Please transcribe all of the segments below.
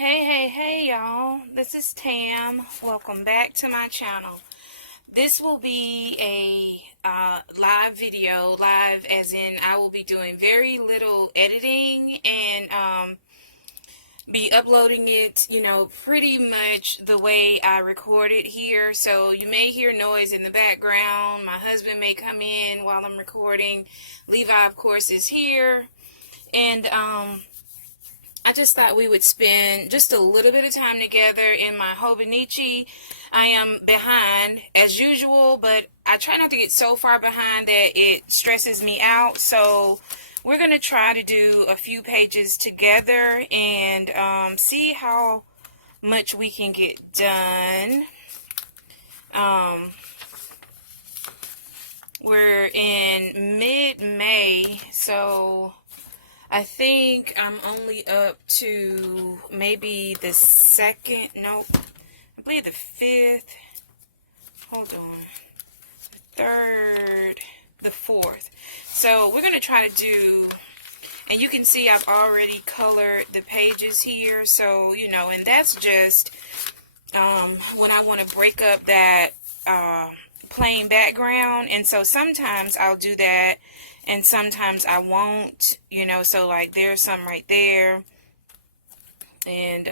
Hey, y'all. This is Tam. Welcome back to my channel. This will be a live video, live as in I will be doing very little editing and be uploading it, pretty much the way I record it here. So you may hear noise in the background. My husband may come in while I'm recording. Levi, of course, is here. And I just thought we would spend just a little bit of time together in my hobonichi. I am behind as usual, but I try not to get so far behind that it stresses me out. So we're going to try to do a few pages together and see how much we can get done. We're in mid-May, so I think I'm only up to maybe the second, no, I believe the 5th, hold on, the 3rd, the 4th. So we're going to try to do, and you can see I've already colored the pages here, so, and that's just when I want to break up that plain background, and so sometimes I'll do that, and sometimes I won't, so like there's some right there, and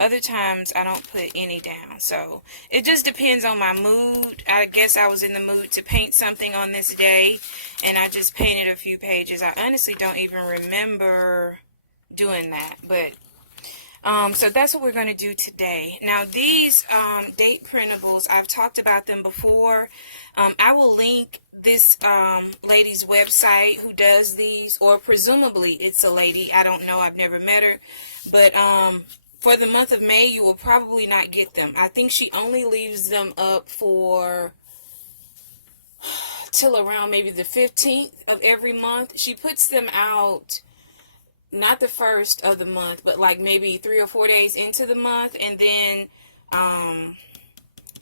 other times I don't put any down. So it just depends on my mood. I guess I was in the mood to paint something on this day, and I just painted a few pages. I honestly don't even remember doing that, but so that's what we're going to do today. Now these date printables, I've talked about them before. I will link this lady's website who does these, or presumably it's a lady. I don't know. I've never met her. But for the month of May, you will probably not get them. I think she only leaves them up for till around maybe the 15th of every month. She puts them out not the 1st of the month, but like maybe 3 or 4 days into the month, and then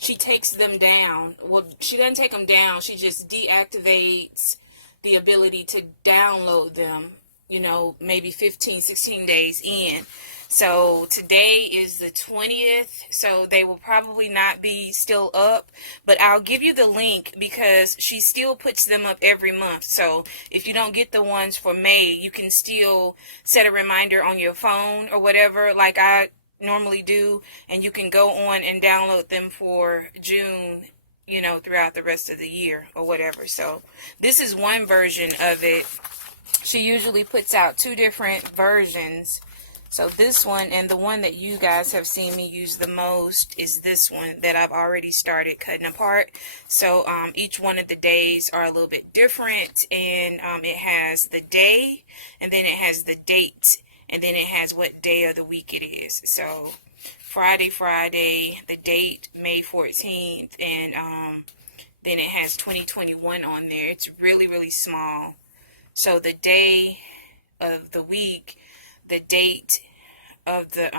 she takes them down. Well, she doesn't take them down. She just deactivates the ability to download them, maybe 15, 16 days in. So today is the 20th, so they will probably not be still up, but I'll give you the link because she still puts them up every month. So if you don't get the ones for May, you can still set a reminder on your phone or whatever, like I normally do, and you can go on and download them for June, throughout the rest of the year or whatever. So this is one version of it. She usually puts out 2 different versions. So this one, and the one that you guys have seen me use the most, is this one that I've already started cutting apart. So each one of the days are a little bit different, and it has the day, and then it has the date, and then it has what day of the week it is. So Friday, the date, May 14th, and then it has 2021 on there. It's really, really small. So the day of the week, the date of the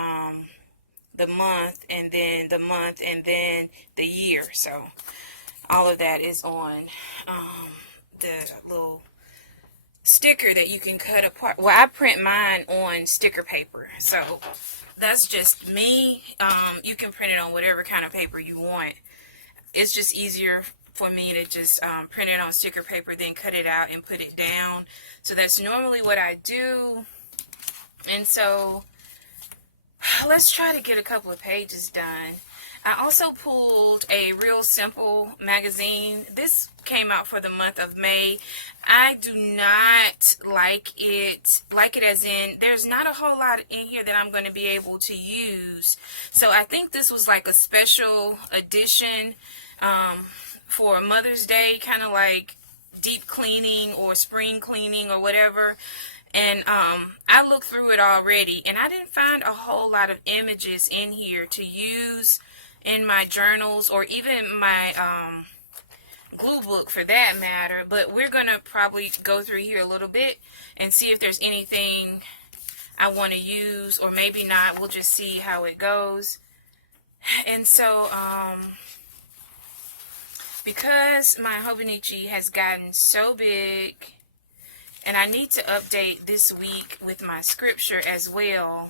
month, and then the month, and then the year. So all of that is on the little sticker that you can cut apart. Well, I print mine on sticker paper, so that's just me. You can print it on whatever kind of paper you want. It's just easier for me to just print it on sticker paper, then cut it out and put it down. So that's normally what I do. And so let's try to get a couple of pages done. I also pulled a Real Simple magazine. This came out for the month of May. I do not like it as in there's not a whole lot in here that I'm going to be able to use. So I think this was like a special edition for Mother's Day, kind of like deep cleaning or spring cleaning or whatever. And I looked through it already, and I didn't find a whole lot of images in here to use in my journals or even my glue book for that matter. But we're going to probably go through here a little bit and see if there's anything I want to use, or maybe not. We'll just see how it goes. And so because my hobonichi has gotten so big, and I need to update this week with my scripture as well,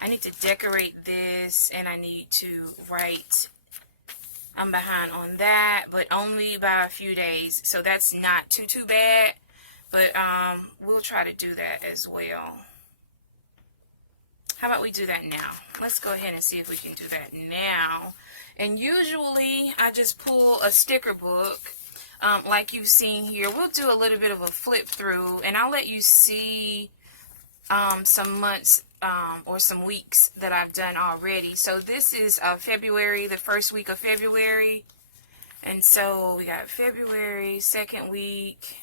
I need to decorate this, and I need to write. I'm behind on that, but only by a few days, so that's not too bad. But we'll try to do that as well. How about we do that now? Let's go ahead and see if we can do that now. And usually I just pull a sticker book like you've seen here. We'll do a little bit of a flip through, and I'll let you see some months or some weeks that I've done already. So this is February, the first week of February. And so we got February, second week,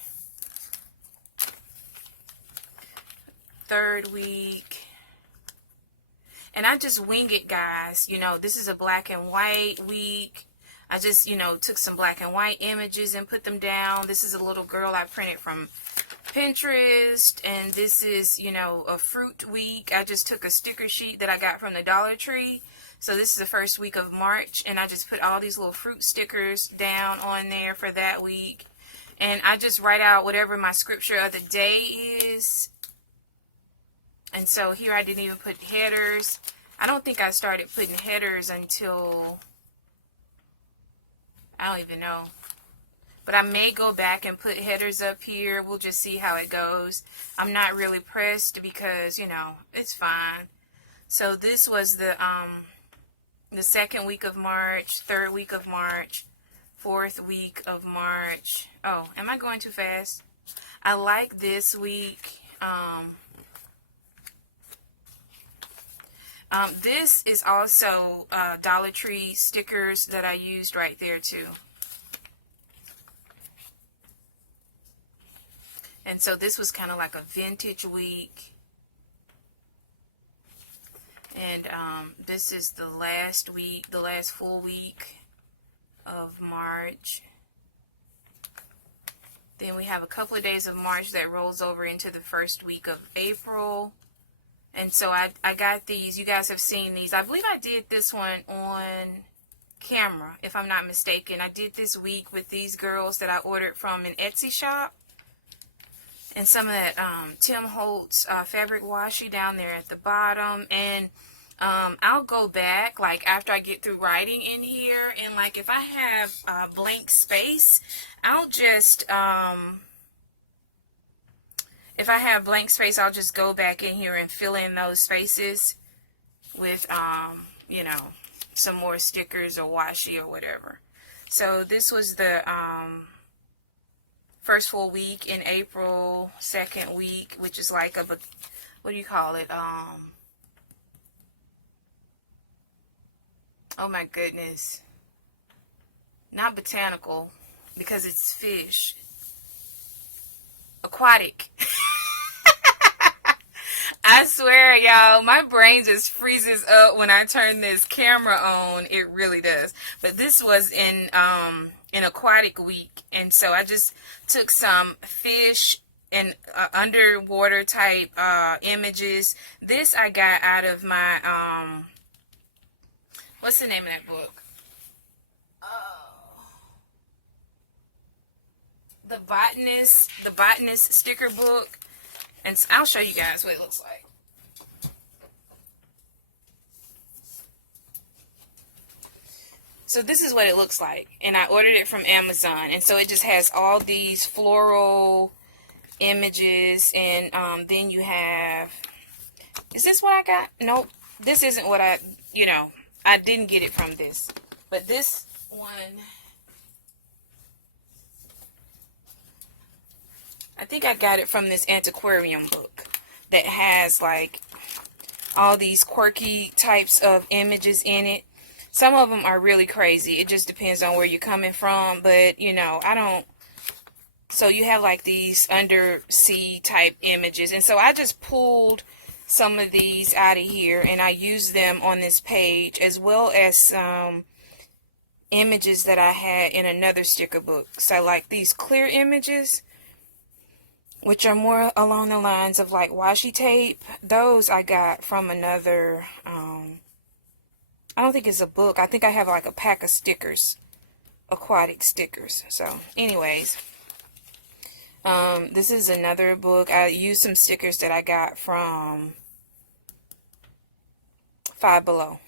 third week. And I just wing it, guys. You know, this is a black and white week. I just, you know, took some black and white images and put them down. This is a little girl I printed from Pinterest. And this is, you know, a fruit week. I just took a sticker sheet that I got from the Dollar Tree. So this is the first week of March. And I just put all these little fruit stickers down on there for that week. And I just write out whatever my scripture of the day is. And so here I didn't even put headers. I don't think I started putting headers until, I don't even know. But I may go back and put headers up here. We'll just see how it goes. I'm not really pressed because, you know, it's fine. So this was the second week of March, third week of March, fourth week of March. Oh, am I going too fast? I like this week. This is also Dollar Tree stickers that I used right there too. And so this was kind of like a vintage week. And this is the last week, the last full week of March. Then we have a couple of days of March that rolls over into the first week of April. And so I got these. You guys have seen these. I believe I did this one on camera, if I'm not mistaken. I did this week with these girls that I ordered from an Etsy shop. And some of that Tim Holtz fabric washi down there at the bottom. And I'll go back, like, after I get through writing in here. And, like, if I have blank space, I'll just... if I have blank space, I'll just go back in here and fill in those spaces with, you know, some more stickers or washi or whatever. So this was the first full week in April, second week, which is like a, what do you call it? Oh my goodness. Not botanical, because it's fish. Aquatic. I swear, y'all, my brain just freezes up when I turn this camera on. It really does. But this was in aquatic week, and so I just took some fish and underwater type images. This I got out of my what's the name of that book? The botanist sticker book. And I'll show you guys what it looks like. So this is what it looks like. And I ordered it from Amazon. And so it just has all these floral images. And then you have... Is this what I got? Nope. This isn't what I... You know, I didn't get it from this. But this one... I think I got it from this antiquarian book that has like all these quirky types of images in it. Some of them are really crazy. It just depends on where you're coming from. But, you know, I don't... So you have like these undersea type images. And so I just pulled some of these out of here and I used them on this page, as well as some images that I had in another sticker book. So like these clear images, which are more along the lines of like washi tape. Those I got from another, I don't think it's a book. I think I have like a pack of stickers, aquatic stickers. So anyways, this is another book. I used some stickers that I got from Five Below.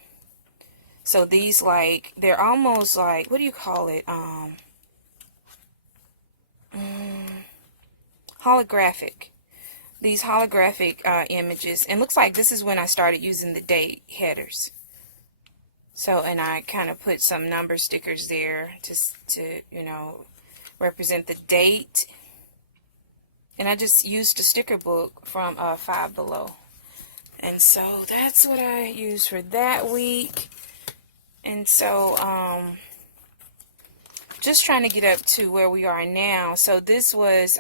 So these, like, they're almost like, what do you call it? Holographic. These holographic images. And looks like this is when I started using the date headers. So, and I kind of put some number stickers there to, you know, represent the date. And I just used a sticker book from Five Below. And so that's what I used for that week. And so, just trying to get up to where we are now. So this was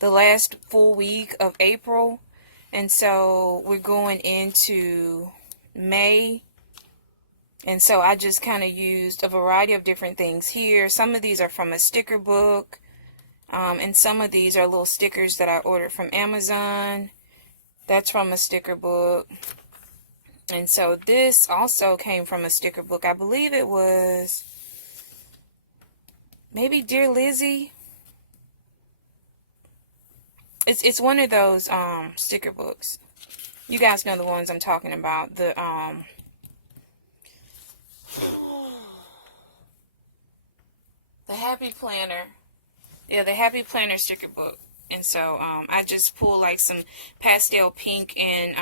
the last full week of April. And so we're going into May. And so I just kind of used a variety of different things here. Some of these are from a sticker book. And some of these are little stickers that I ordered from Amazon. That's from a sticker book. And so this also came from a sticker book. I believe it was maybe Dear Lizzie. It's one of those sticker books. You guys know the ones I'm talking about. The Happy Planner. Yeah, the Happy Planner sticker book. And so I just pulled like some pastel pink and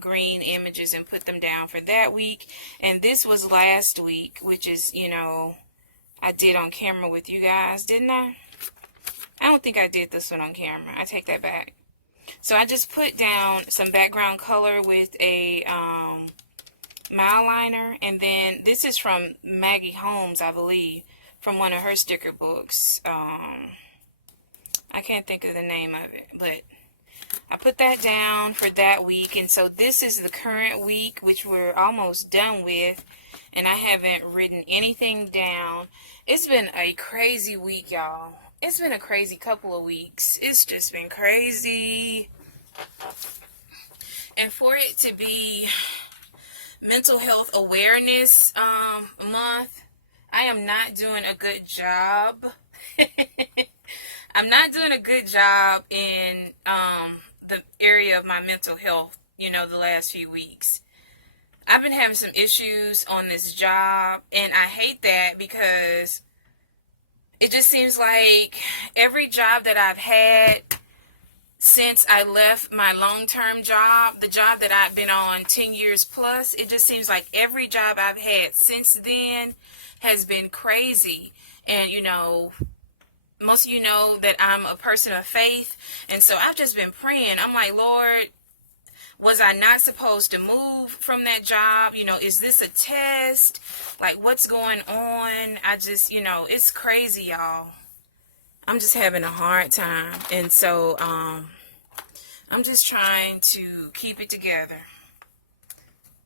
green images and put them down for that week. And this was last week, which is, you know, I did on camera with you guys, didn't I? I don't think I did this one on camera. I take that back. So I just put down some background color with a mile liner. And then this is from Maggie Holmes, I believe, from one of her sticker books. I can't think of the name of it, but I put that down for that week. And so this is the current week, which we're almost done with, and I haven't written anything down. It's been a crazy week, y'all. It's been a crazy couple of weeks. It's just been crazy. And for it to be Mental Health Awareness Month, I am not doing a good job. I'm not doing a good job in the area of my mental health, you know, the last few weeks. I've been having some issues on this job, and I hate that because it just seems like every job that I've had since I left my long-term job, the job that I've been on 10 years plus, it just seems like every job I've had since then has been crazy. And, you know, most of you know that I'm a person of faith, and so I've just been praying. I'm like, Lord, was I not supposed to move from that job? You know, is this a test? Like, what's going on? I just, you know, it's crazy, y'all. I'm just having a hard time, and so I'm just trying to keep it together.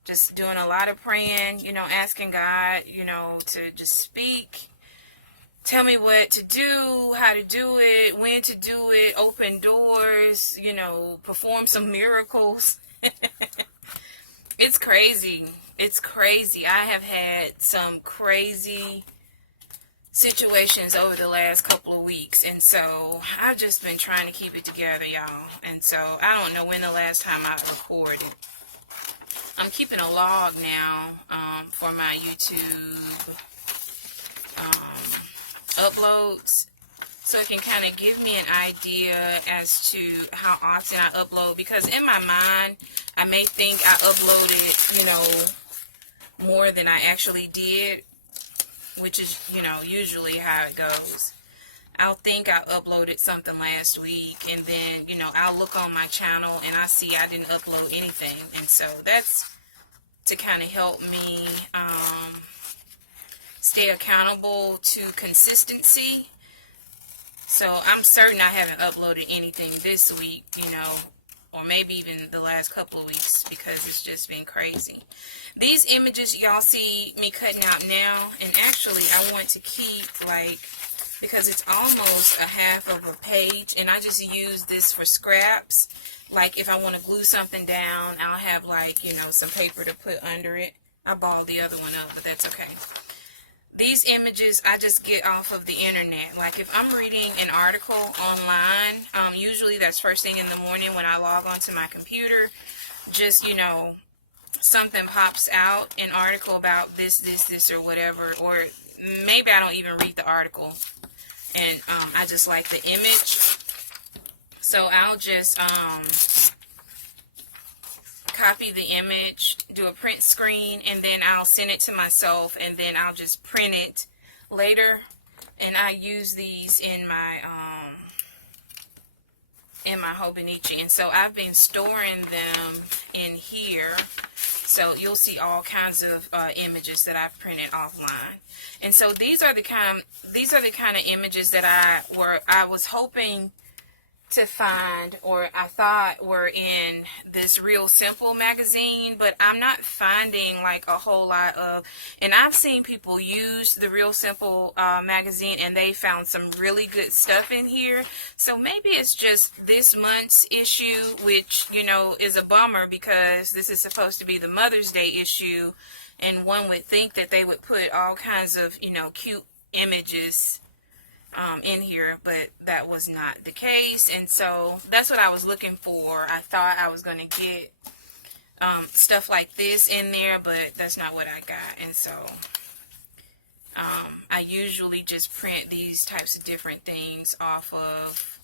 Just doing a lot of praying, you know, asking God, you know, to just speak. Tell me what to do, how to do it, when to do it, open doors, you know, perform some miracles. It's crazy. It's crazy. I have had some crazy situations over the last couple of weeks, and so I've just been trying to keep it together, y'all. And so I don't know when the last time I recorded. I'm keeping a log now for my YouTube uploads, so it can kind of give me an idea as to how often I upload, because in my mind I may think I uploaded, you know, more than I actually did, which is, you know, usually how it goes. I'll think I uploaded something last week, and then, you know, I'll look on my channel and I see I didn't upload anything. And so that's to kind of help me stay accountable to consistency. So I'm certain I haven't uploaded anything this week, you know, or maybe even the last couple of weeks, because it's just been crazy. These images y'all see me cutting out now, and actually I want to keep, like, because it's almost a half of a page, and I just use this for scraps. Like, if I want to glue something down, I'll have, like, you know, some paper to put under it. I balled the other one up, but that's okay. These images I just get off of the internet. Like, if I'm reading an article online, usually that's first thing in the morning when I log onto my computer. just, something pops out, an article about this, or whatever, or maybe I don't even read the article, and I just like the image. So I'll just copy the image, do a print screen, and then I'll send it to myself, and then I'll just print it later. And I use these in my hobonichi, and so I've been storing them in here. So you'll see all kinds of images that I've printed offline. And so these are the kind of images that I was hoping to find, or I thought were in this Real Simple magazine, but I'm not finding like a whole lot of, and I've seen people use the Real Simple magazine, and they found some really good stuff in here. So maybe it's just this month's issue, which, is a bummer, because this is supposed to be the Mother's Day issue, and one would think that they would put all kinds of, cute images in here, but that was not the case. And so that's what I was looking for. I thought I was going to get stuff like this in there, but that's not what I got. And so I usually just print these types of different things off of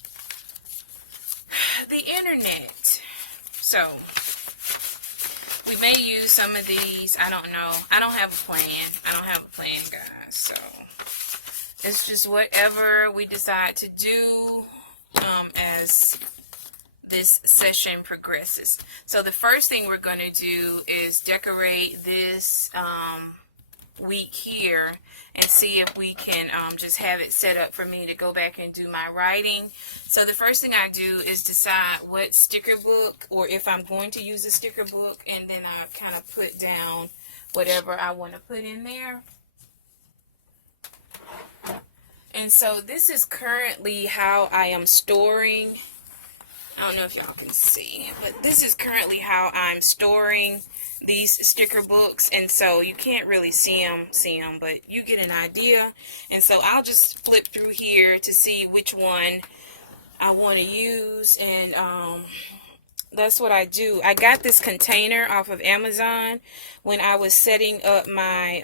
the internet. So we may use some of these. I don't know. I don't have a plan, guys. So it's just whatever we decide to do as this session progresses. So the first thing we're going to do is decorate this week here and see if we can just have it set up for me to go back and do my writing. So the first thing I do is decide what sticker book, or if I'm going to use a sticker book, and then I kind of put down whatever I want to put in there. And so this is currently how I am storing. I don't know if y'all can see, but this is currently how I'm storing these sticker books. And so you can't really see them, but you get an idea. And so I'll just flip through here to see which one I want to use. And that's what I do. I got this container off of Amazon when I was setting up my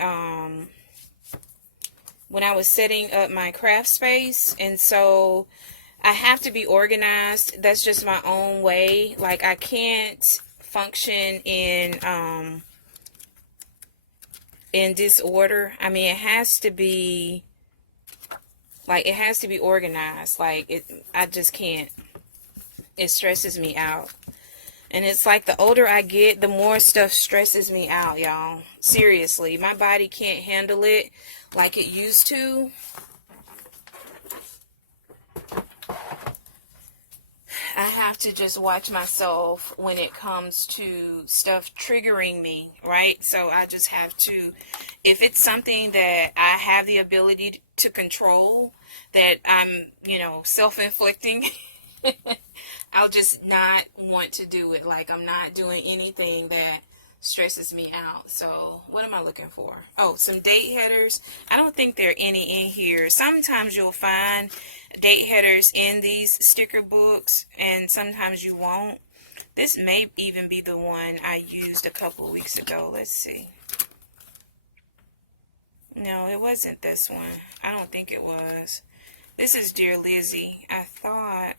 craft space, and so I have to be organized. That's just my own way. Like, I can't function in disorder. I mean, it has to be organized. Like, I just can't. It stresses me out. And it's like the older I get, the more stuff stresses me out, y'all. Seriously, my body can't handle it like it used to. I have to just watch myself when it comes to stuff triggering me, right? So I just have to, if it's something that I have the ability to control, that I'm, self-inflicting, I'll just not want to do it. Like, I'm not doing anything that stresses me out. So what am I looking for? Oh, some date headers. I don't think there are any in here. Sometimes you'll find date headers in these sticker books, and sometimes you won't. This may even be the one I used a couple of weeks ago. Let's see. No, it wasn't this one. I don't think it was. This is Dear Lizzie. I thought,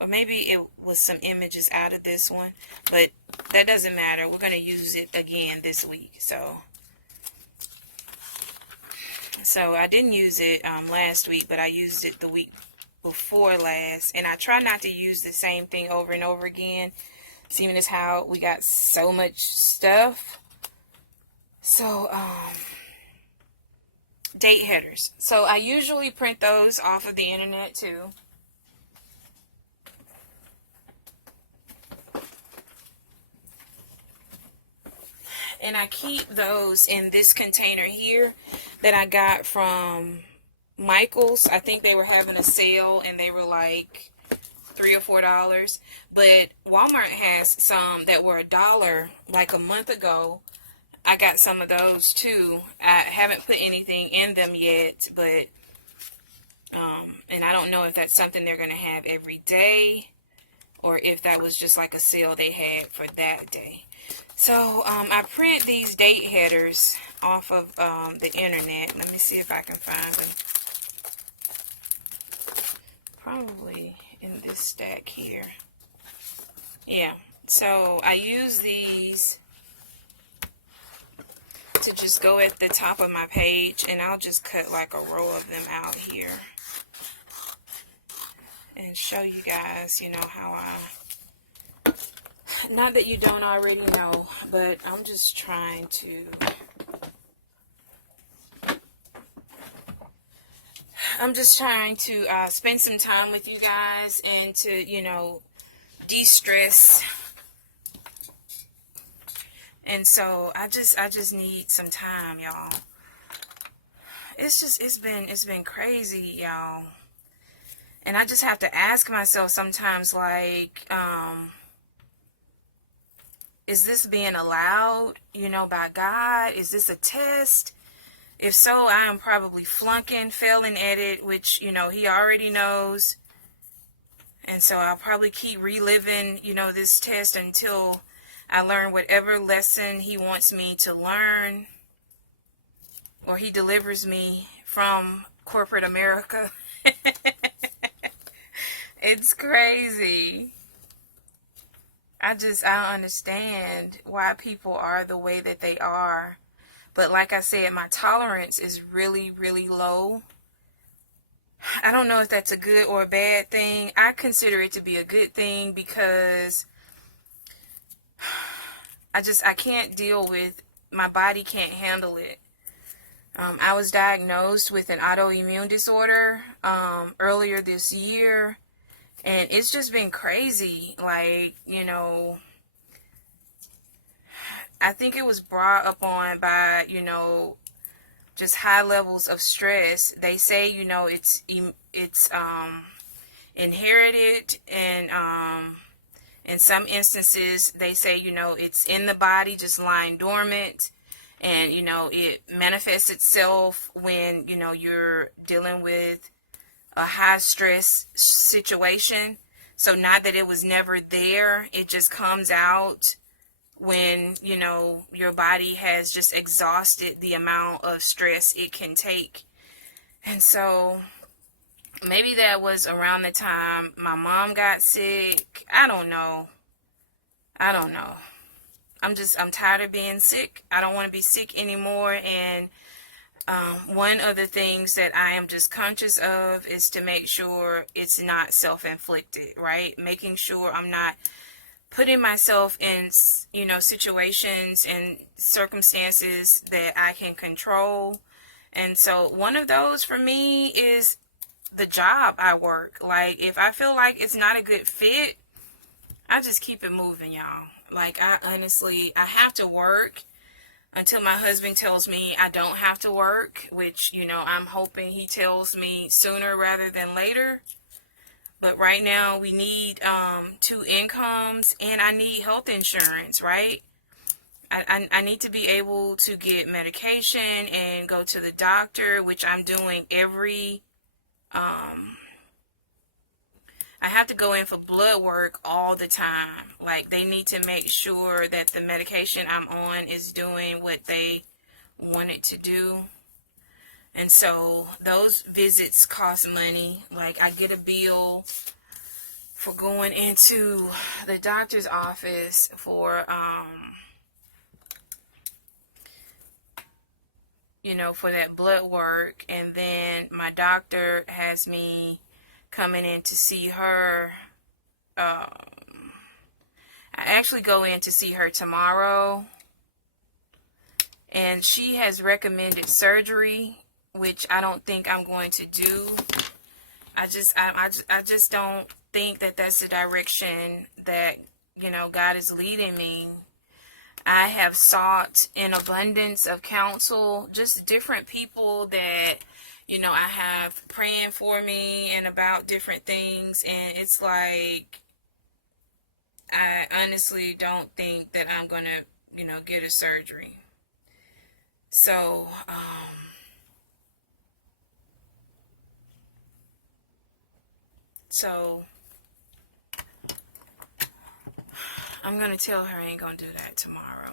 or maybe it was some images out of this one, but that doesn't matter. We're going to use it again this week. So I didn't use it last week, but I used it the week before last. And I try not to use the same thing over and over again, seeing as how we got so much stuff. So, date headers. So I usually print those off of the internet too. And I keep those in this container here that I got from Michael's. I think they were having a sale and they were like $3 or $4. But Walmart has some that were $1 like a month ago. I got some of those too. I haven't put anything in them yet, but and I don't know if that's something they're going to have every day or if that was just like a sale they had for that day. So I print these date headers off of the internet. Let me see if I can find them. Probably in this stack here. Yeah, so I use these to just go at the top of my page, and I'll just cut like a row of them out here and show you guys, you know, how not that you don't already know, but I'm just trying to spend some time with you guys and to, you know, de-stress. And so I just need some time, y'all. It's been crazy, y'all. And I just have to ask myself sometimes, like, is this being allowed, you know, by God? Is this a test? If so, I am probably failing at it, which, you know, he already knows. And so I'll probably keep reliving, you know, this test until I learn whatever lesson he wants me to learn, or he delivers me from corporate America. It's crazy. I don't understand why people are the way that they are. But like I said, my tolerance is really, really low. I don't know if that's a good or a bad thing. I consider it to be a good thing because I can't deal with, my body can't handle it. I was diagnosed with an autoimmune disorder earlier this year. And it's just been crazy. Like, you know, I think it was brought upon by, you know, just high levels of stress. They say, you know, it's inherited, and in some instances they say, you know, it's in the body, just lying dormant, and, you know, it manifests itself when, you know, you're dealing with a high stress situation. So not that it was never there, it just comes out when, you know, your body has just exhausted the amount of stress it can take. And so maybe that was around the time my mom got sick. I don't know. I'm tired of being sick. I don't want to be sick anymore. And one of the things that I am just conscious of is to make sure it's not self-inflicted, right? Making sure I'm not putting myself in, you know, situations and circumstances that I can control. And so one of those for me is the job I work. Like, if I feel like it's not a good fit, I just keep it moving, y'all. Like, I have to work until my husband tells me I don't have to work, which, you know, I'm hoping he tells me sooner rather than later. But right now we need 2 incomes, and I need health insurance, right? I need to be able to get medication and go to the doctor, which I'm doing I have to go in for blood work all the time. Like, they need to make sure that the medication I'm on is doing what they want it to do. And so those visits cost money. Like, I get a bill for going into the doctor's office for, you know, for that blood work. And then my doctor has me coming in to see her. I actually go in to see her tomorrow, and she has recommended surgery, which I don't think I'm going to do. I just don't think that that's the direction that, you know, God is leading me. I have sought an abundance of counsel, just different people that, you know, I have praying for me and about different things. And it's like, I honestly don't think that I'm going to, you know, get a surgery. So, I'm going to tell her I ain't going to do that tomorrow.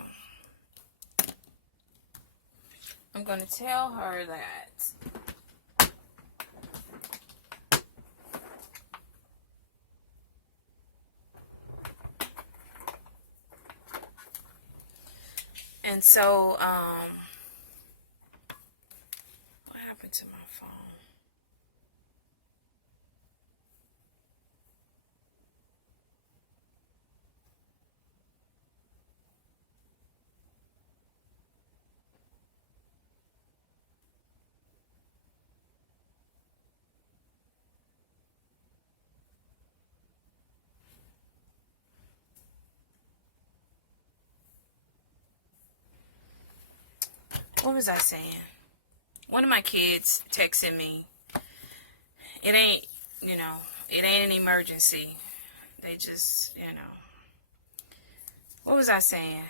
I'm going to tell her that. And so, what happened to my phone? What was I saying? One of my kids texted me. It ain't, it ain't an emergency. They just, What was I saying?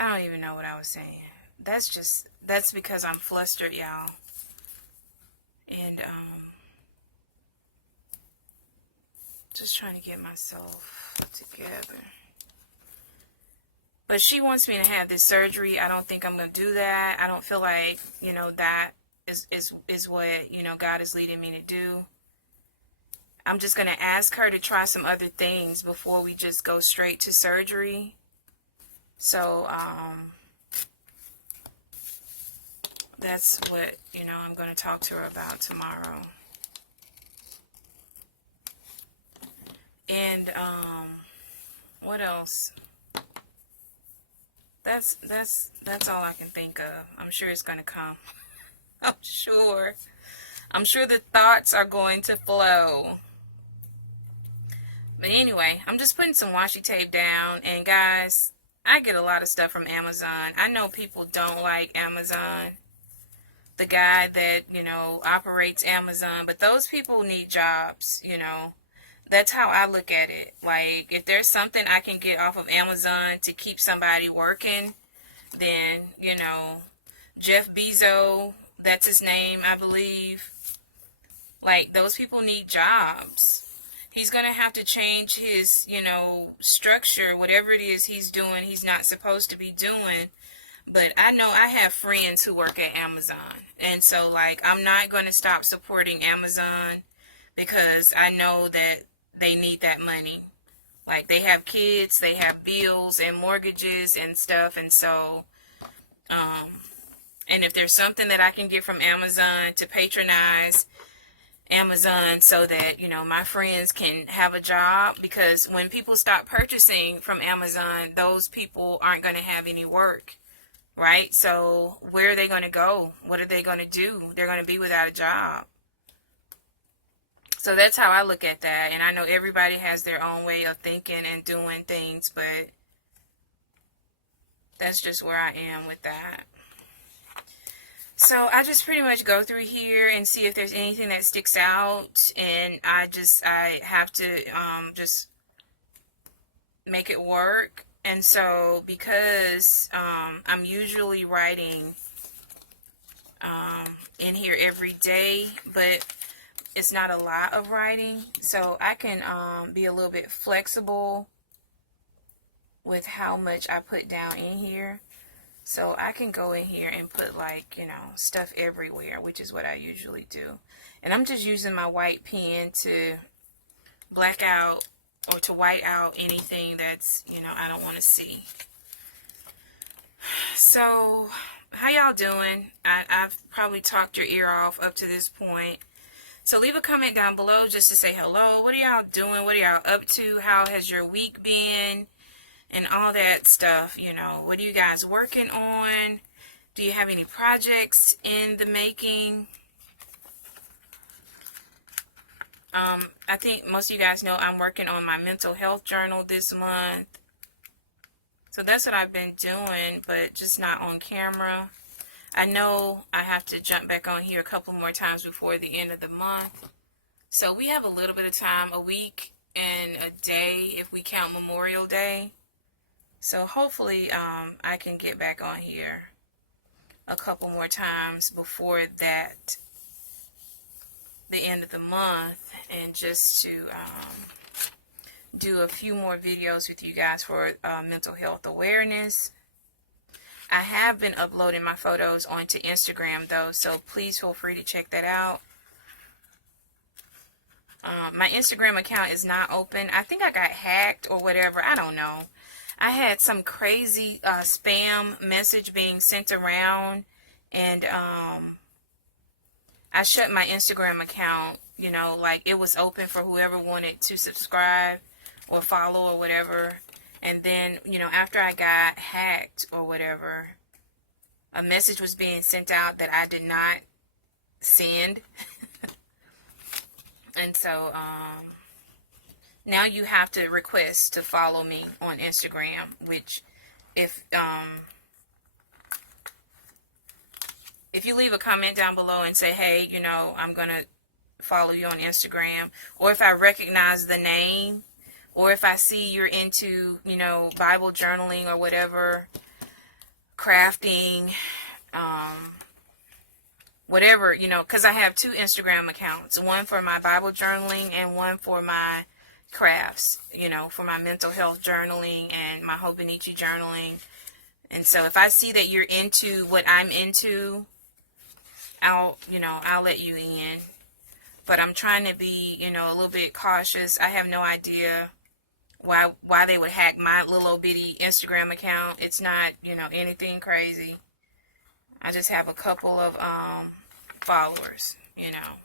I don't even know what I was saying. That's because I'm flustered, y'all. And, just trying to get myself together. But she wants me to have this surgery. I don't think I'm going to do that. I don't feel like, that is what, God is leading me to do. I'm just going to ask her to try some other things before we just go straight to surgery. So, that's what, I'm going to talk to her about tomorrow. And, what else? That's all I can think of. I'm sure it's going to come. I'm sure the thoughts are going to flow. But anyway, I'm just putting some washi tape down. And guys, I get a lot of stuff from Amazon. I know people don't like Amazon. The guy that, operates Amazon. But those people need jobs, That's how I look at it. Like, if there's something I can get off of Amazon to keep somebody working, then, Jeff Bezos, that's his name, I believe. Like, those people need jobs. He's going to have to change his, structure, whatever it is he's doing, he's not supposed to be doing. But I know I have friends who work at Amazon. And so, like, I'm not going to stop supporting Amazon because I know that they need that money. Like, they have kids, they have bills and mortgages and stuff. And so, and if there's something that I can get from Amazon to patronize Amazon so that, my friends can have a job, because when people stop purchasing from Amazon, those people aren't going to have any work, right? So where are they going to go? What are they going to do? They're going to be without a job. So that's how I look at that. And I know everybody has their own way of thinking and doing things, but that's just where I am with that. So I just pretty much go through here and see if there's anything that sticks out, and I have to just make it work. And so because I'm usually writing in here every day, but it's not a lot of writing, so I can be a little bit flexible with how much I put down in here. So I can go in here and put, like, stuff everywhere, which is what I usually do. And I'm just using my white pen to black out or to white out anything that's, I don't want to see. So, how y'all doing? I've probably talked your ear off up to this point. So leave a comment down below just to say hello. What are y'all doing? What are y'all up to? How has your week been? And all that stuff, What are you guys working on? Do you have any projects in the making? I think most of you guys know I'm working on my mental health journal this month. So that's what I've been doing, but just not on camera. I know I have to jump back on here a couple more times before the end of the month. So we have a little bit of time, a week and a day if we count Memorial Day. So hopefully I can get back on here a couple more times before that, the end of the month, and just to do a few more videos with you guys for mental health awareness. I have been uploading my photos onto Instagram though, so please feel free to check that out. My Instagram account is not open. I think I got hacked or whatever. I don't know. I had some crazy spam message being sent around, and I shut my Instagram account. You know, like it was open for whoever wanted to subscribe or follow or whatever. And then, you know, after I got hacked or whatever, a message was being sent out that I did not send. And so now you have to request to follow me on Instagram, which if you leave a comment down below and say, hey, you know, I'm going to follow you on Instagram, or if I recognize the name, or if I see you're into, you know, Bible journaling or whatever, crafting, whatever, you know, because I have 2 Instagram accounts, one for my Bible journaling and one for my crafts, you know, for my mental health journaling and my hobonichi journaling. And so if I see that you're into what I'm into, I'll let you in. But I'm trying to be, you know, a little bit cautious. I have no idea why they would hack my little bitty Instagram account. It's not, you know, anything crazy. I just have a couple of followers, you know.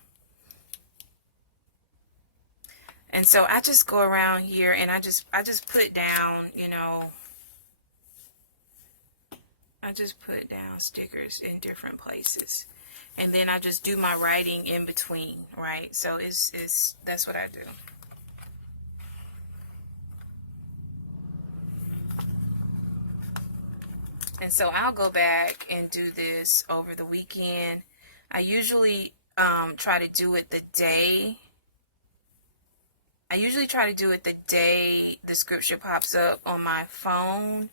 And so I just go around here and I just put down, you know, I just put down stickers in different places. And then I just do my writing in between, right? So that's what I do. And so I'll go back and do this over the weekend. I usually try to do it the day. The scripture pops up on my phone.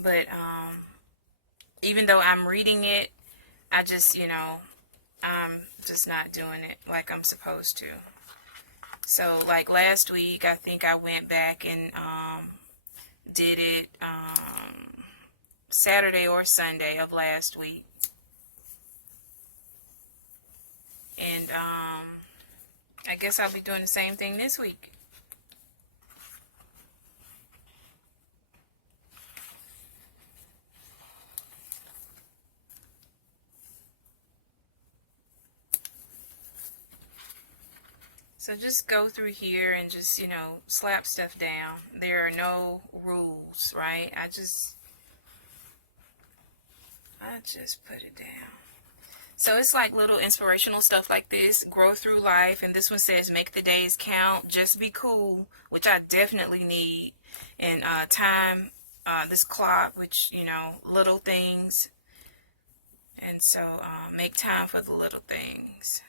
But even though I'm reading it, I just, you know, I'm just not doing it like I'm supposed to. So like last week, I think I went back and did it Saturday or Sunday of last week. And I guess I'll be doing the same thing this week. So just go through here and just, you know, slap stuff down. There are no rules, right? I just put it down. So it's like little inspirational stuff like this, grow through life. And this one says, make the days count, just be cool, which I definitely need. And time, this clock, which, you know, little things. And so make time for the little things.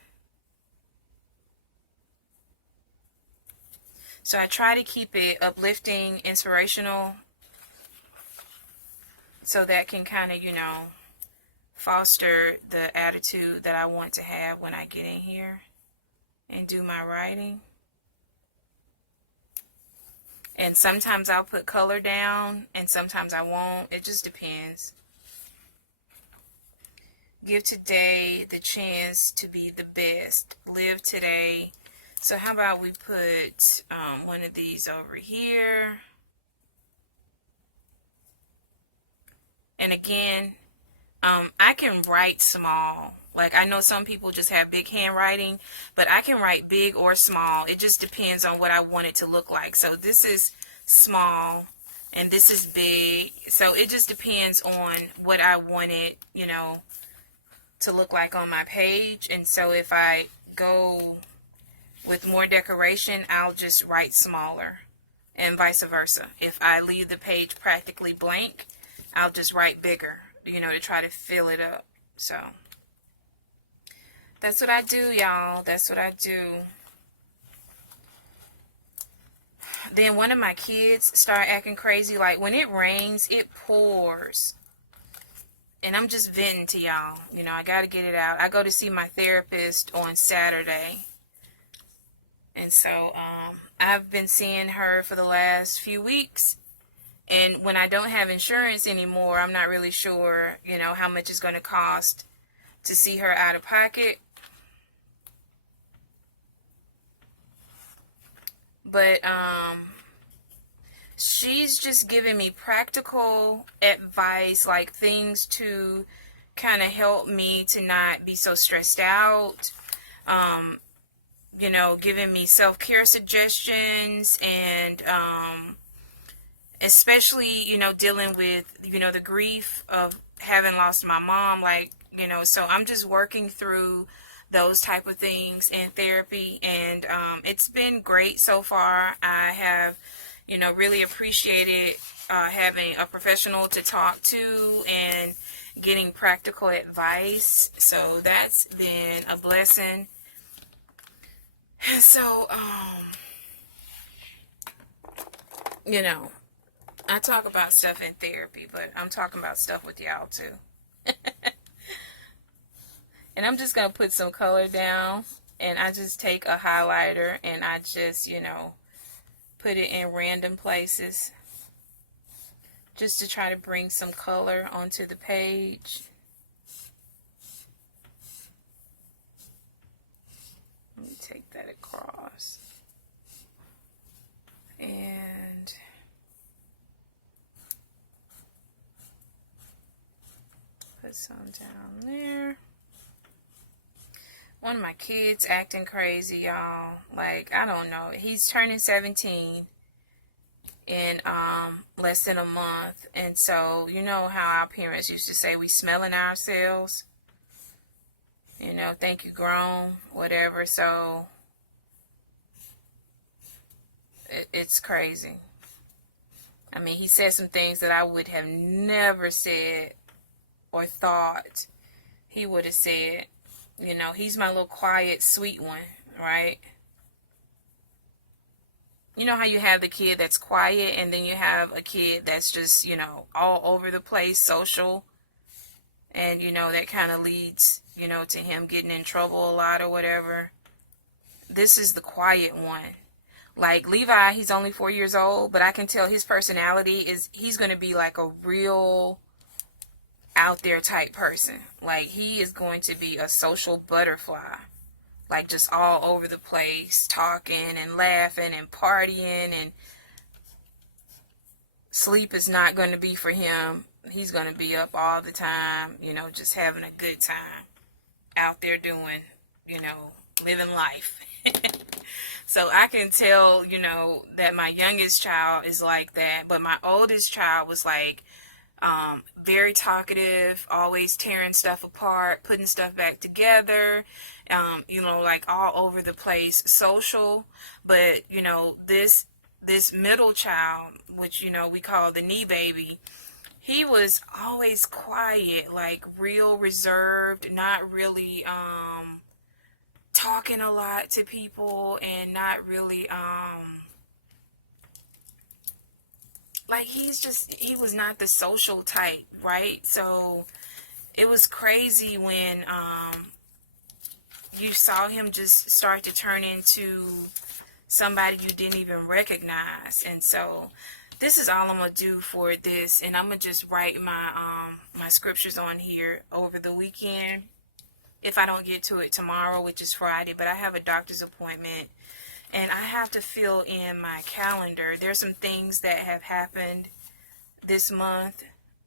So I try to keep it uplifting, inspirational, so that can kind of, you know, foster the attitude that I want to have when I get in here and do my writing. And sometimes I'll put color down and sometimes I won't. It just depends. Give today the chance to be the best. Live today. So how about we put one of these over here. And again, I can write small. Like I know some people just have big handwriting, but I can write big or small. It just depends on what I want it to look like. So this is small and this is big. So it just depends on what I want it, you know, to look like on my page. And so if I go with more decoration, I'll just write smaller, and vice versa. If I leave the page practically blank, I'll just write bigger, you know, to try to fill it up. So that's what I do, y'all. That's what I do. Then one of my kids start acting crazy. Like when it rains, it pours. And I'm just venting to y'all. You know, I got to get it out. I go to see my therapist on Saturday. And so I've been seeing her for the last few weeks. And when I don't have insurance anymore, I'm not really sure, how much it's going to cost to see her out of pocket. But she's just giving me practical advice, like things to kind of help me to not be so stressed out. Giving me self-care suggestions, and especially, dealing with, the grief of having lost my mom. Like, so I'm just working through those type of things in therapy, and it's been great so far. I have, really appreciated having a professional to talk to and getting practical advice. So that's been a blessing. So, I talk about stuff in therapy, but I'm talking about stuff with y'all too. And I'm just going to put some color down, and I just take a highlighter and I just, put it in random places just to try to bring some color onto the page. Let me take that across. And put some down there. One of my kids acting crazy, y'all. Like, I don't know. He's turning 17 in less than a month. And so, you know how our parents used to say we smelling ourselves? Think you grown, whatever. So, it's crazy. I mean, he said some things that I would have never said or thought he would have said. He's my little quiet, sweet one, right? You know how you have the kid that's quiet, and then you have a kid that's just, all over the place, social. And, that kind of leads, to him getting in trouble a lot or whatever. This is the quiet one. Like Levi, he's only 4 years old, but I can tell his personality is he's going to be like a real out there type person. Like, he is going to be a social butterfly, like just all over the place, talking and laughing and partying, and sleep is not going to be for him. He's going to be up all the time, just having a good time out there doing, living life. So I can tell, that my youngest child is like that, but my oldest child was like, very talkative, always tearing stuff apart, putting stuff back together, like all over the place, social. But, this middle child, which, we call the knee baby, he was always quiet, like real reserved, not really, talking a lot to people, and not really, like, he was not the social type, right? So it was crazy when you saw him just start to turn into somebody you didn't even recognize. And so this is all I'm going to do for this, and I'm going to just write my scriptures on here over the weekend if I don't get to it tomorrow, which is Friday. But I have a doctor's appointment, and I have to fill in my calendar. There's some things that have happened this month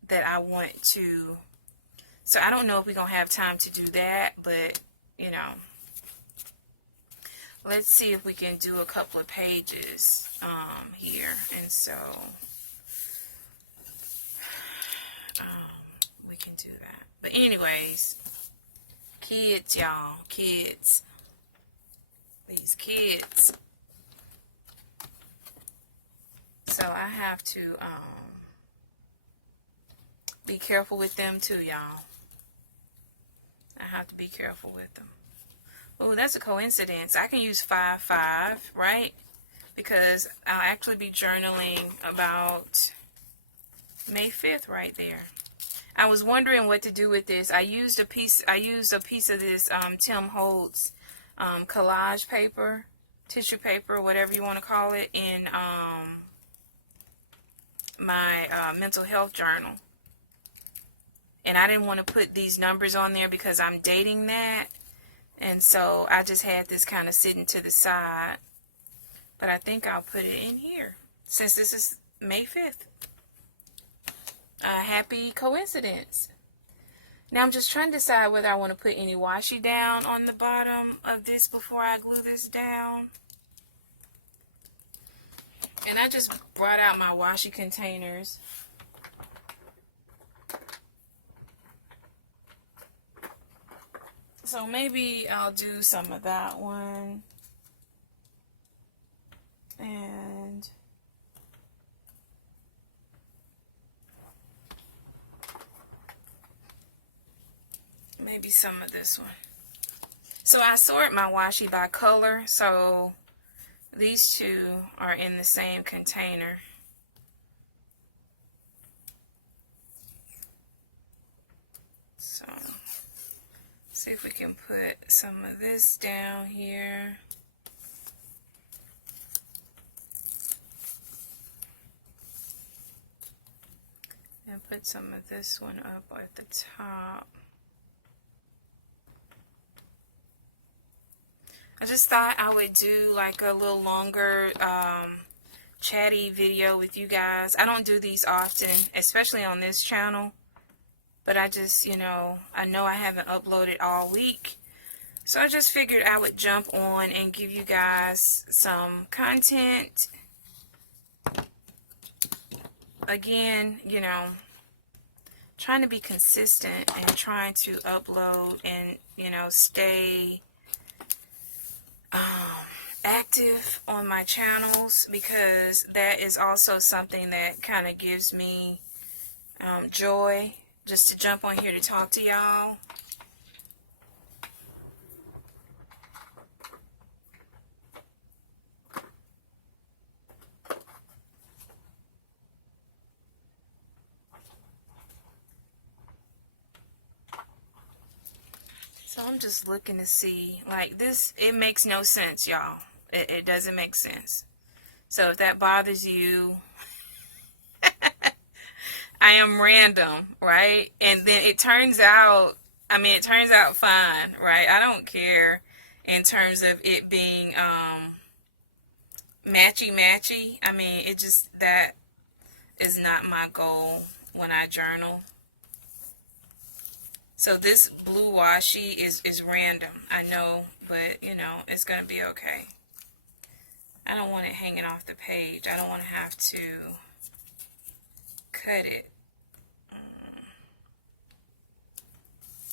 that I want to. So I don't know if we're going to have time to do that, but, let's see if we can do a couple of pages here. And so we can do that. But anyways, kids, y'all, kids. These kids. So I have to be careful with them too, y'all. I have to be careful with them. Oh, that's a coincidence. I can use 5-5, right? Because I'll actually be journaling about May 5th right there. I was wondering what to do with this. I used a piece of this Tim Holtz collage paper, tissue paper, whatever you want to call it, in my mental health journal. And I didn't want to put these numbers on there because I'm dating that. And so I just had this kind of sitting to the side. But I think I'll put it in here since this is May 5th. Happy coincidence. Now I'm just trying to decide whether I want to put any washi down on the bottom of this before I glue this down. And I just brought out my washi containers. So maybe I'll do some of that one. And maybe some of this one. So I sort my washi by color, so these two are in the same container. So see if we can put some of this down here. And put some of this one up at the top. I just thought I would do like a little longer chatty video with you guys. I don't do these often, especially on this channel. But I just, I know I haven't uploaded all week. So I just figured I would jump on and give you guys some content. Again, trying to be consistent and trying to upload and, stay active on my channels, because that is also something that kind of gives me joy, just to jump on here to talk to y'all. So I'm just looking to see, like this, it makes no sense, y'all. It doesn't make sense. So if that bothers you, I am random, right? And then it turns out, it turns out fine, right? I don't care in terms of it being matchy-matchy. It just, that is not my goal when I journal. So this blue washi is random, I know, but, it's going to be okay. I don't want it hanging off the page. I don't want to have to cut it.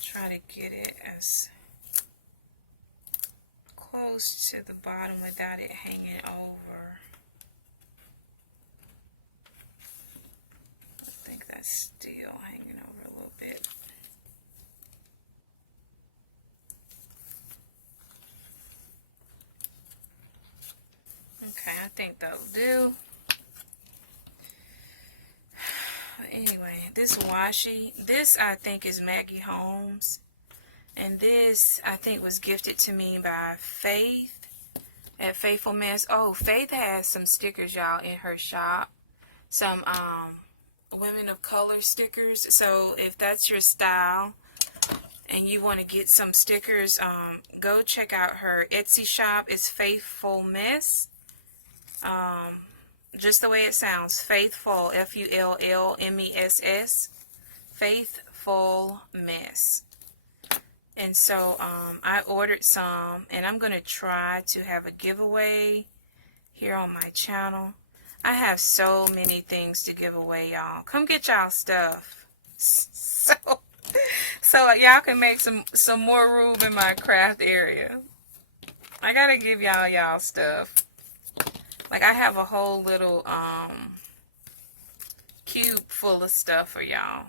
Try to get it as close to the bottom without it hanging over. I think that's still hanging over a little bit. Okay, I think that'll do. Anyway, this washi, this I think is Maggie Holmes, and this I think was gifted to me by Faith at Faithful Mess. Oh, Faith has some stickers, y'all, in her shop, some women of color stickers. So if that's your style and you want to get some stickers, go check out her Etsy shop. It's Faithful Mess. Just the way it sounds, Faithful, F-U-L-L-M-E-S-S, Faithful Mess. And so I ordered some, and I'm going to try to have a giveaway here on my channel. I have so many things to give away, y'all. Come get y'all stuff. So y'all can make some more room in my craft area. I got to give y'all stuff. Like, I have a whole little cube full of stuff for y'all.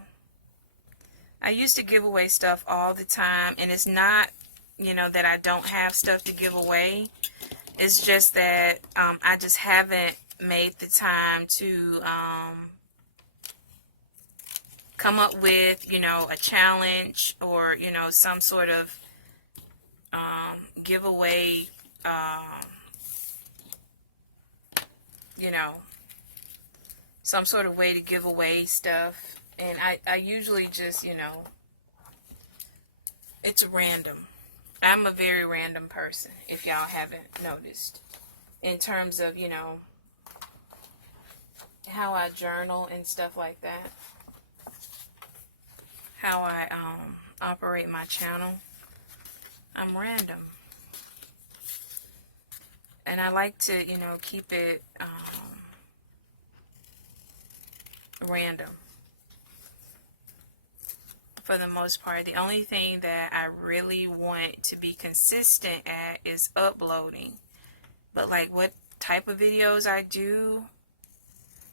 I used to give away stuff all the time, and it's not, that I don't have stuff to give away. It's just that I just haven't made the time to come up with, a challenge or, some sort of giveaway you know, some sort of way to give away stuff. And I usually just, you know, it's random. I'm a very random person, if y'all haven't noticed, in terms of, you know, how I journal and stuff like that. How I operate my channel. I'm random. And I like to, you know, keep it random. For the most part, the only thing that I really want to be consistent at is uploading. But like what type of videos I do,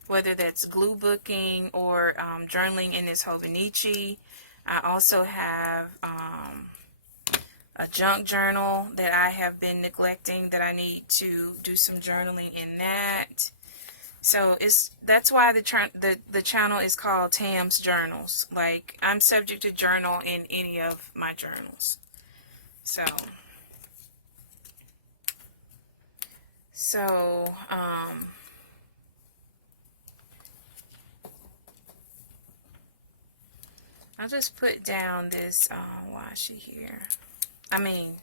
whether that's glue booking or journaling in this hobonichi. I also have a junk journal that I have been neglecting that I need to do some journaling in that. So that's why the channel is called Tam's Journals. Like, I'm subject to journal in any of my journals. So I'll just put down this washi here. I mean,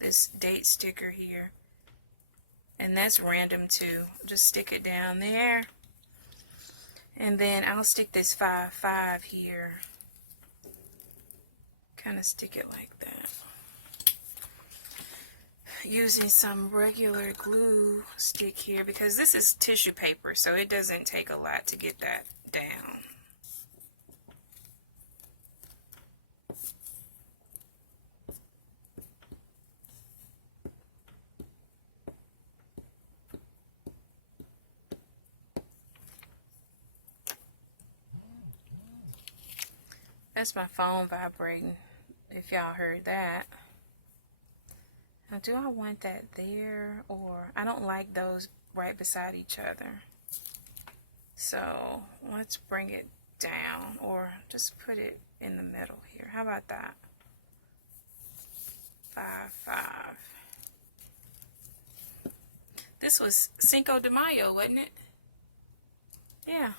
this date sticker here. And that's random too. Just stick it down there. And then I'll stick this 5-5 here. Kind of stick it like that. Using some regular glue stick here, because this is tissue paper, so it doesn't take a lot to get that down. That's my phone vibrating, if y'all heard that. Now, do I want that there, or I don't like those right beside each other. So let's bring it down, or just put it in the middle here. How about that? 5-5. This was Cinco de Mayo, wasn't it? Yeah.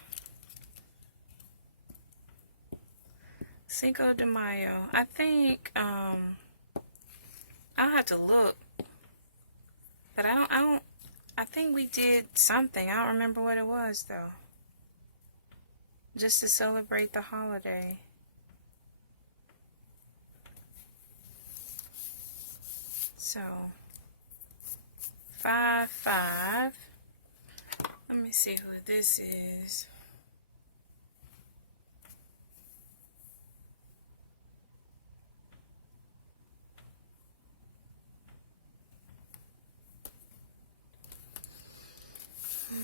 Cinco de Mayo. I think I'll have to look, but I think we did something. I don't remember what it was though. Just to celebrate the holiday. So 5-5. Let me see who this is.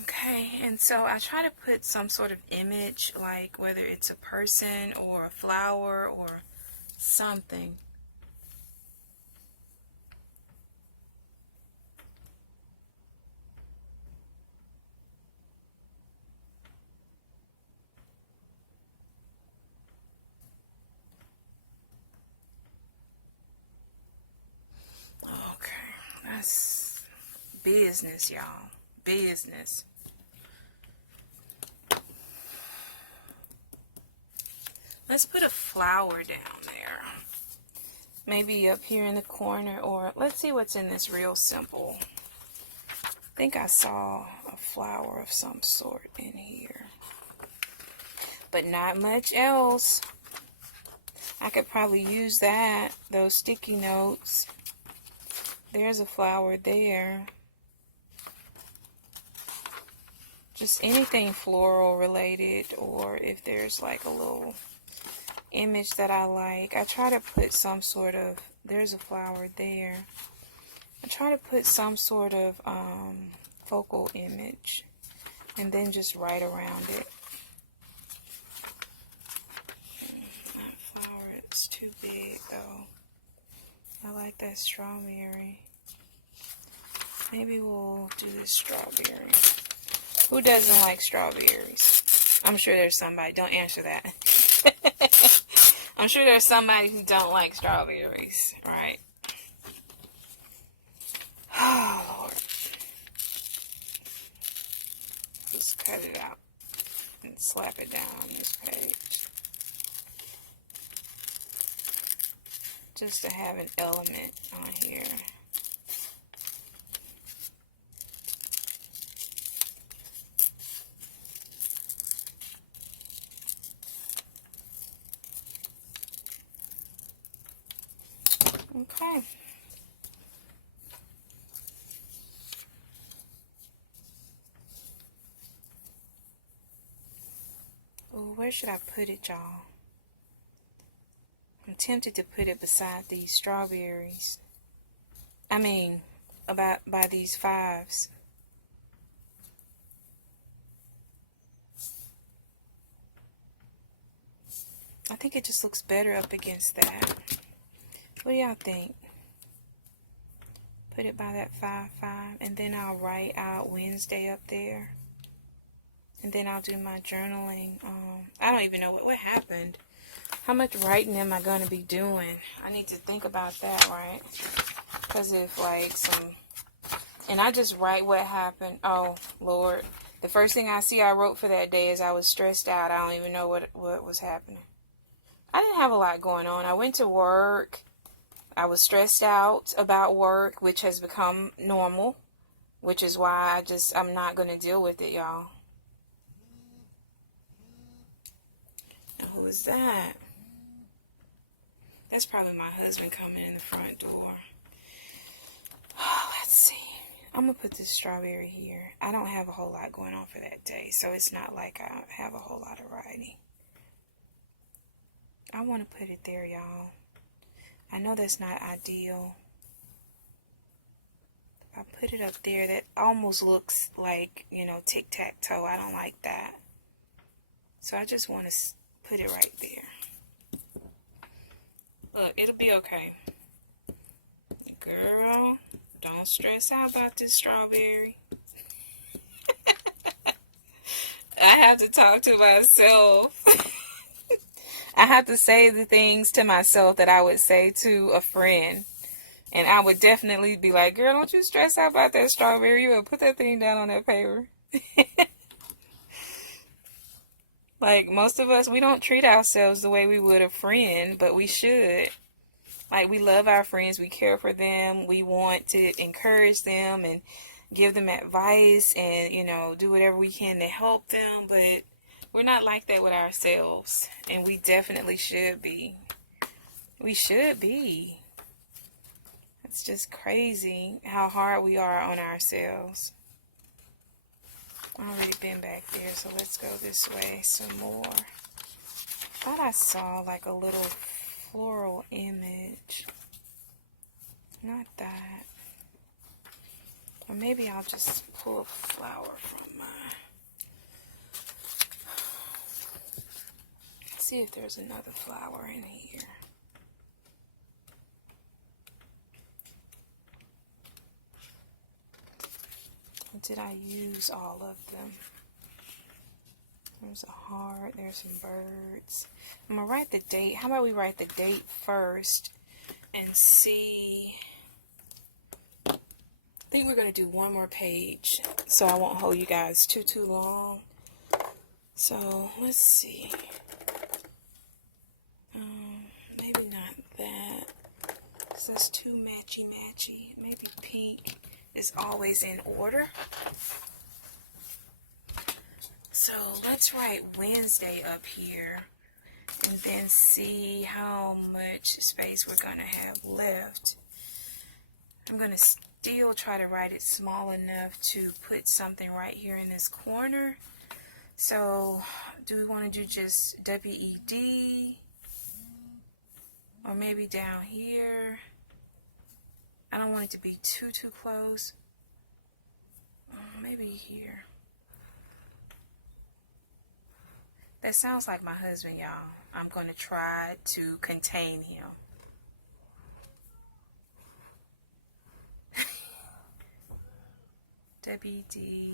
Okay, and so I try to put some sort of image, like whether it's a person or a flower or something. Okay, that's business, y'all. Business. Let's put a flower down there. Maybe up here in the corner, or let's see what's in this real simple. I think I saw a flower of some sort in here, but not much else. I could probably use that, those sticky notes. There's a flower there. Just anything floral related, or if there's like a little image that I like. I try to put some sort of, there's a flower there. I try to put some sort of focal image and then just write around it. That flower is too big though. I like that strawberry. Maybe we'll do this strawberry. Who doesn't like strawberries? I'm sure there's somebody. Don't answer that. I'm sure there's somebody who don't like strawberries, right? Oh, Lord. just cut it out and slap it down on this page. Just to have an element on here. Okay. Oh, where should I put it, y'all? I'm tempted to put it beside these strawberries. I mean, by these 5s. I think it just looks better up against that. What do y'all think? Put it by that 5-5, and then I'll write out Wednesday up there. And then I'll do my journaling. I don't even know what happened. How much writing am I going to be doing? I need to think about that, right? Because if like and I just write what happened. Oh, Lord. The first thing I see I wrote for that day is I was stressed out. I don't even know what was happening. I didn't have a lot going on. I went to work. I was stressed out about work, which has become normal, which is why I'm not going to deal with it, y'all. Who was that? That's probably my husband coming in the front door. Oh, let's see. I'm going to put this strawberry here. I don't have a whole lot going on for that day, so it's not like I have a whole lot of writing. I want to put it there, y'all. I know that's not ideal. If I put it up there, that almost looks like, tic-tac-toe. I don't like that. So I just want to put it right there. Look, it'll be okay. Girl, don't stress out about this strawberry. I have to talk to myself. I have to say the things to myself that I would say to a friend. And I would definitely be like, girl, don't you stress out about that strawberry. You better put that thing down on that paper. Like, most of us, we don't treat ourselves the way we would a friend, but we should. Like, we love our friends. We care for them. We want to encourage them and give them advice and, do whatever we can to help them. But we're not like that with ourselves. And we definitely should be. We should be. It's just crazy how hard we are on ourselves. I've already been back there, so let's go this way some more. Thought I saw like a little floral image. Not that. Or maybe I'll just pull a flower from my... See if there's another flower in here. Did I use all of them? There's a heart. There's some birds. I'm going to write the date. How about we write the date first and see. I think we're going to do one more page so I won't hold you guys too long. So let's see. Maybe not that. So that's too matchy. Maybe pink is always in order. So let's write Wednesday up here and then see how much space we're going to have left. I'm going to still try to write it small enough to put something right here in this corner. So do we want to do just W-E-D? Or maybe down here? I don't want it to be too close. Maybe here. That sounds like my husband, y'all. I'm going to try to contain him. W-D-N-E-S-D-A-Y.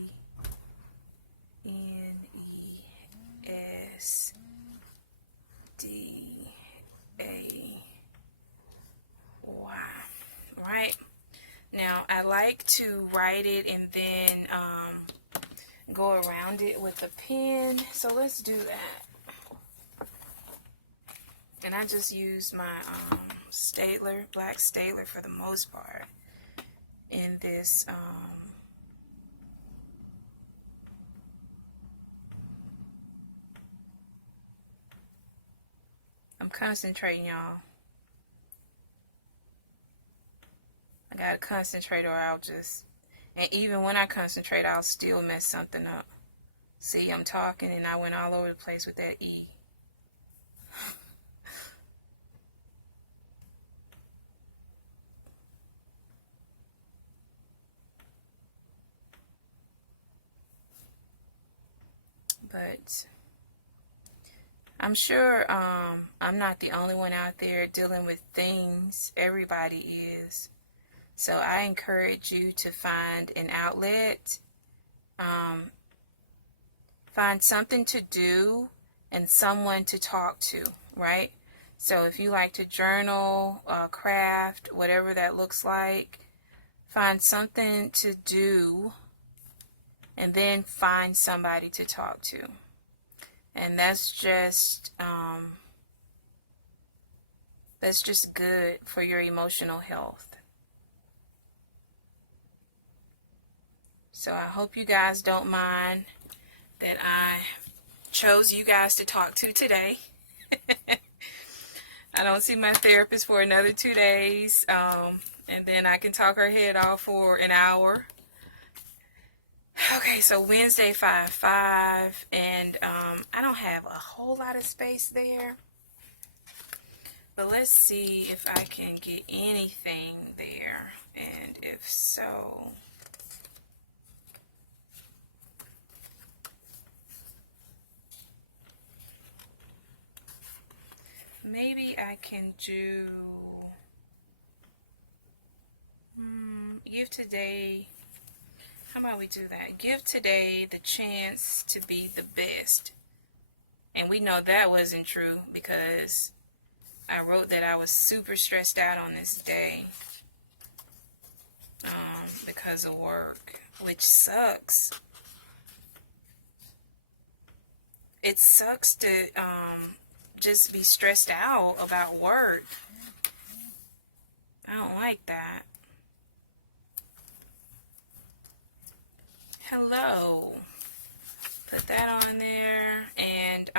Right? Now, I like to write it and then go around it with a pen. So let's do that. And I just use my Staedtler, black Staedtler for the most part in this I'm concentrating, y'all. I gotta concentrate or I'll just, and even when I concentrate, I'll still mess something up. See, I'm talking and I went all over the place with that E. But I'm sure I'm not the only one out there dealing with things. Everybody is. So I encourage you to find an outlet, find something to do and someone to talk to, right? So if you like to journal, craft, whatever that looks like, find something to do and then find somebody to talk to. And that's just good for your emotional health. So I hope you guys don't mind that I chose you guys to talk to today. I don't see my therapist for another 2 days, and then I can talk her head off for an hour. Okay, so Wednesday 5-5, and I don't have a whole lot of space there, but let's see if I can get anything there, and if so, maybe I can do give today. How about we do that? Give today the chance to be the best. And we know that wasn't true because I wrote that I was super stressed out on this day because of work, which sucks. It sucks to just be stressed out about work. I don't like that. Hello. Put that on there, and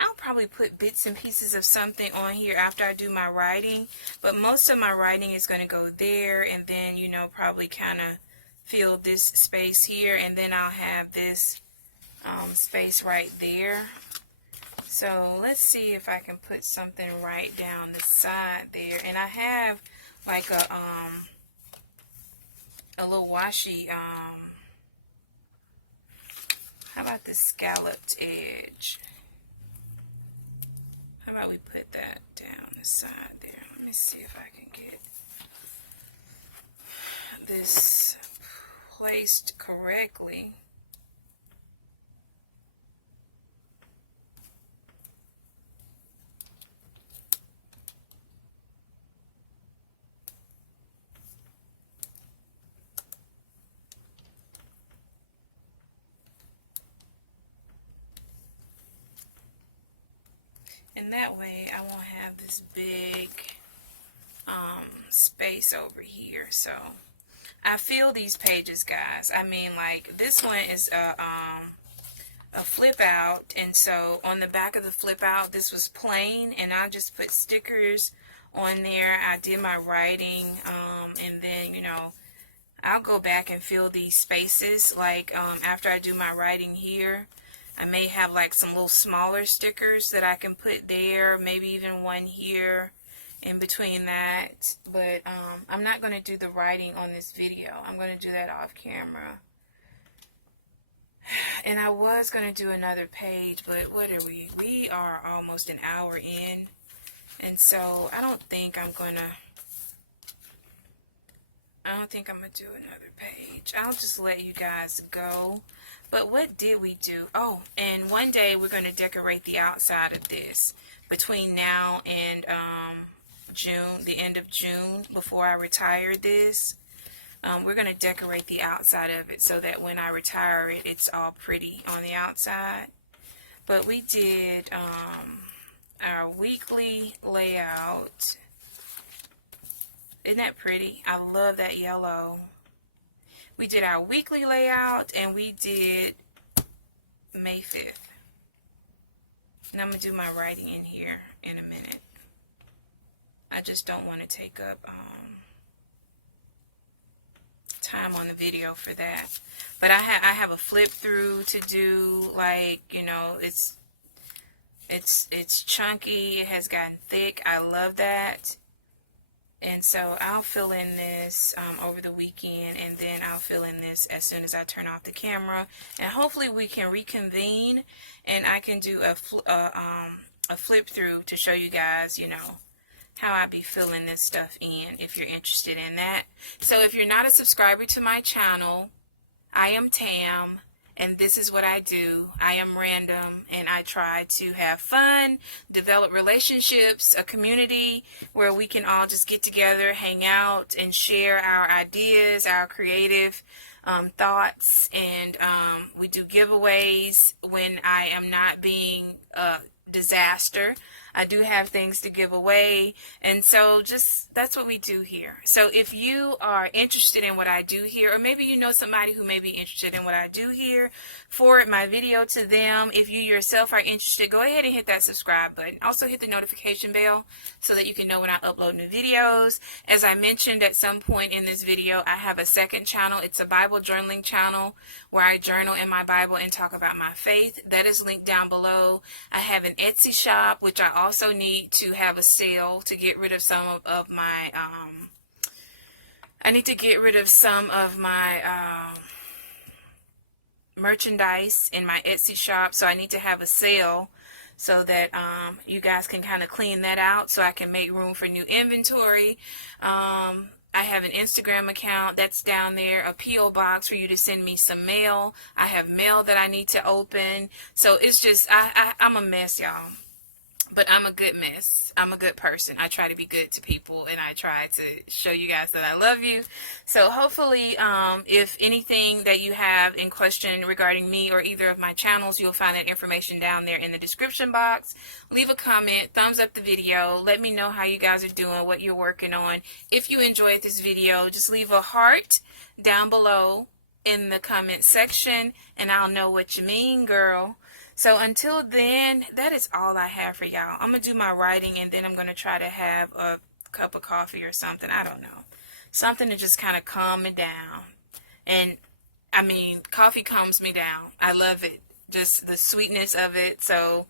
I'll probably put bits and pieces of something on here after I do my writing, but most of my writing is going to go there, and then, you know, probably kind of fill this space here, and then I'll have this space right there. So let's see if I can put something right down the side there, and I have like a little washi, how about the scalloped edge? How about we put that down the side there? Let me see if I can get this placed correctly. And that way I won't have this big space over here. So I feel these pages, guys. I mean, like, this one is a flip out, and so on the back of the flip out, this was plain, and I just put stickers on there. I did my writing, and then, you know, I'll go back and fill these spaces, like after I do my writing here. I may have like some little smaller stickers that I can put there, maybe even one here in between that. But I'm not going to do the writing on this video. I'm going to do that off camera. And I was going to do another page, but what are we? We are almost an hour in. And so I don't think I'm going to do another page. I'll just let you guys go. But what did we do? Oh, and one day we're going to decorate the outside of this between now and June, the end of June, before I retire this. We're going to decorate the outside of it so that when I retire it, it's all pretty on the outside. But we did our weekly layout. Isn't that pretty? I love that yellow. We did our weekly layout, and we did May 5th. And I'm going to do my writing in here in a minute. I just don't want to take up time on the video for that. But I have a flip through to do, like, you know, it's chunky, it has gotten thick. I love that. And so I'll fill in this over the weekend, and then I'll fill in this as soon as I turn off the camera. And hopefully we can reconvene, and I can do a flip through to show you guys, you know, how I be filling this stuff in if you're interested in that. So if you're not a subscriber to my channel, I am Tam, and this is what I do. I am random, and I try to have fun, develop relationships, a community where we can all just get together, hang out, and share our ideas, our creative thoughts. And we do giveaways when I am not being a disaster. I do have things to give away, and so just that's what we do here. So if you are interested in what I do here, or maybe you know somebody who may be interested in what I do here, forward my video to them. If you yourself are interested, go ahead and hit that subscribe button. Also hit the notification bell so that you can know when I upload new videos. As I mentioned at some point in this video, I have a second channel. It's a Bible journaling channel where I journal in my Bible and talk about my faith. That is linked down below. I have an Etsy shop, which I also need to have a sale to get rid of some of my merchandise in my Etsy shop, so I need to have a sale so that you guys can kind of clean that out so I can make room for new inventory. I have an Instagram account that's down there, a P.O. box for you to send me some mail. I have mail that I need to open. So it's just, I'm a mess, y'all. But I'm a good mess. I'm a good person. I try to be good to people, and I try to show you guys that I love you. So hopefully, if anything that you have in question regarding me or either of my channels, you'll find that information down there in the description box. Leave a comment, thumbs up the video. Let me know how you guys are doing, what you're working on. If you enjoyed this video, just leave a heart down below in the comment section, and I'll know what you mean, girl. So until then, that is all I have for y'all. I'm going to do my writing, and then I'm going to try to have a cup of coffee or something. I don't know. Something to just kind of calm me down. And, I mean, coffee calms me down. I love it. Just the sweetness of it. So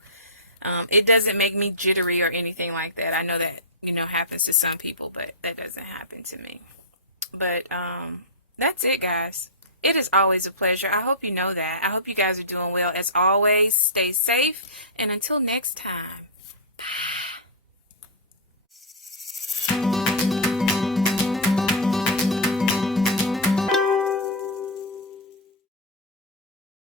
it doesn't make me jittery or anything like that. I know that, you know, happens to some people, but that doesn't happen to me. But that's it, guys. It is always a pleasure. I hope you know that. I hope you guys are doing well. As always, stay safe. And until next time.